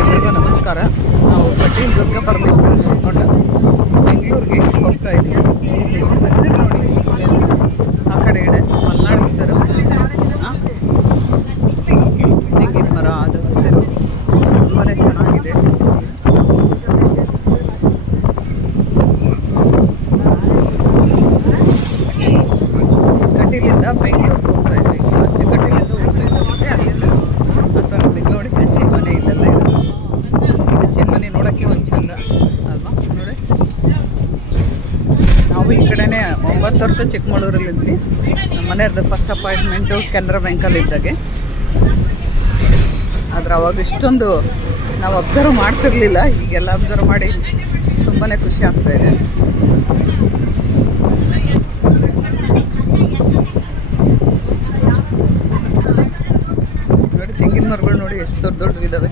ಎಲ್ರಿಗೂ ನಮಸ್ಕಾರ. ನಾವು ಕಟೀಲ್ ದುರ್ಗ ಪರಮೇಶ್ವರಿ ನೋಡ್ಕೊಂಡು ಬೆಂಗಳೂರಿಗೆ ಹೋಗ್ತಾ ಇದ್ದೀವಿ. ಇಲ್ಲಿ ಹೆಸರು ನೋಡಿ, ಆ ಕಡೆ ಇದೆ ಮಲ್ನಾಡು ಹೆಸರು. ತೆಂಗಿನ ಮರ, ಅದು ಹೆಸರು ತುಂಬಾ ಚೆನ್ನಾಗಿದೆ. ಕಟೀಲಿಂದ ಬೆಂಗಳೂರಿಗೆ ಹೋಗ್ತಾ ಇದ್ವಿ. ಅಷ್ಟೇ ಕಟೀಲಿಂದ ಊರಿಂದ ಮತ್ತೆ ಅಲ್ಲಿಂದ ಅಥವಾ ನೋಡಿ ಹಂಚಿನ ಮನೆ ಇಲ್ಲೆಲ್ಲ ಇರೋದು. ಈ ಹಂಚಿನ ಮನೆ ನೋಡೋಕ್ಕೆ ಒಂದು ಚಂದ ಅಲ್ವಾ ನೋಡಿ. ನಾವು ಈ ಕಡೆನೇ 9 ವರ್ಷ ಚಿಕ್ಕಮಗಳೂರಲ್ಲಿದ್ವಿ. ನಮ್ಮ ಮನೆಯವ್ರದ್ದು ಫಸ್ಟ್ ಅಪಾಯಿಂಟ್ಮೆಂಟು ಕೆನರಾ ಬ್ಯಾಂಕಲ್ಲಿ ಇದ್ದಾಗೆ. ಆದರೆ ಅವಾಗ ಇಷ್ಟೊಂದು ನಾವು ಅಬ್ಸರ್ವ್ ಮಾಡ್ತಿರ್ಲಿಲ್ಲ. ಈಗೆಲ್ಲ ಅಬ್ಸರ್ವ್ ಮಾಡಿ ತುಂಬಾ ಖುಷಿ ಆಗ್ತಾಯಿದೆ. ನೋಡಿ ತೆಂಗಿನ ಮರಗಳು ನೋಡಿ ಎಷ್ಟು ದೊಡ್ಡ ದೊಡ್ಡವಿದ್ದಾವೆ.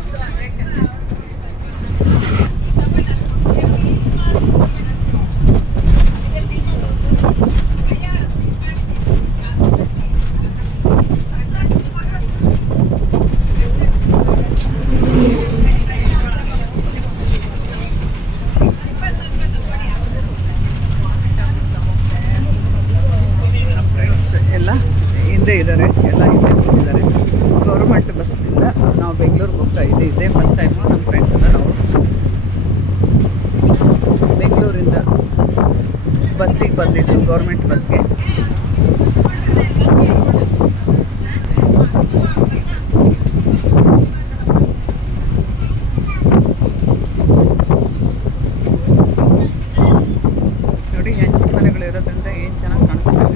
ಹಿಂದೆ ಇದ್ದಾರೆ, ಎಲ್ಲ ಹಿಂದೆ ಹೋಗಿದ್ದಾರೆ. ಗೌರ್ಮೆಂಟ್ ಬಸ್ಸಿಂದ ನಾವು ಬೆಂಗಳೂರಿಗೆ ಹೋಗ್ತಾ ಇದ್ದೀವಿ. ಇದೇ ಫಸ್ಟ್ ಟೈಮು ನಮ್ಮ ಫ್ರೆಂಡ್ಸ್ ಎಲ್ಲ ನಾವು ಬೆಂಗಳೂರಿಂದ ಬಸ್ಸಿಗೆ ಬಂದಿದ್ದು, ಗೌರ್ಮೆಂಟ್ ಬಸ್ಗೆ. ನೋಡಿ ಹೆಂಚಿನ ಮನೆಗಳು ಇರೋದ್ರಿಂದ ಏನು ಚೆನ್ನಾಗಿ ಕಾಣಿಸ್ತವೆ.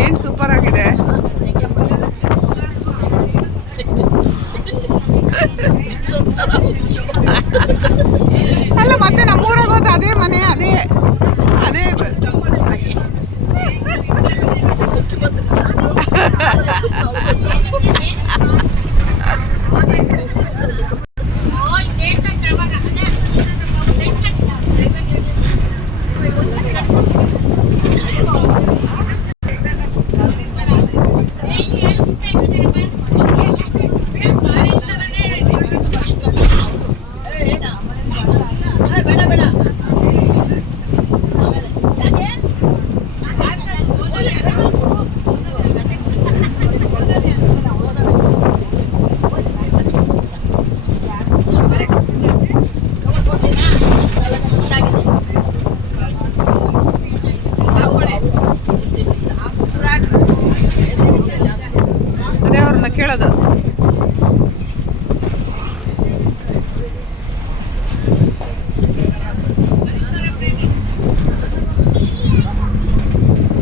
ಏನು ಸೂಪರ್ ಆಗಿದೆ. ಅಲ್ಲ ಮತ್ತೆ ನಮ್ಮೂರಾಗ ಹೋದ ಅದೇ ಮನೆ, ಅದೇ ಅದೇ ಕೇಳೋದು.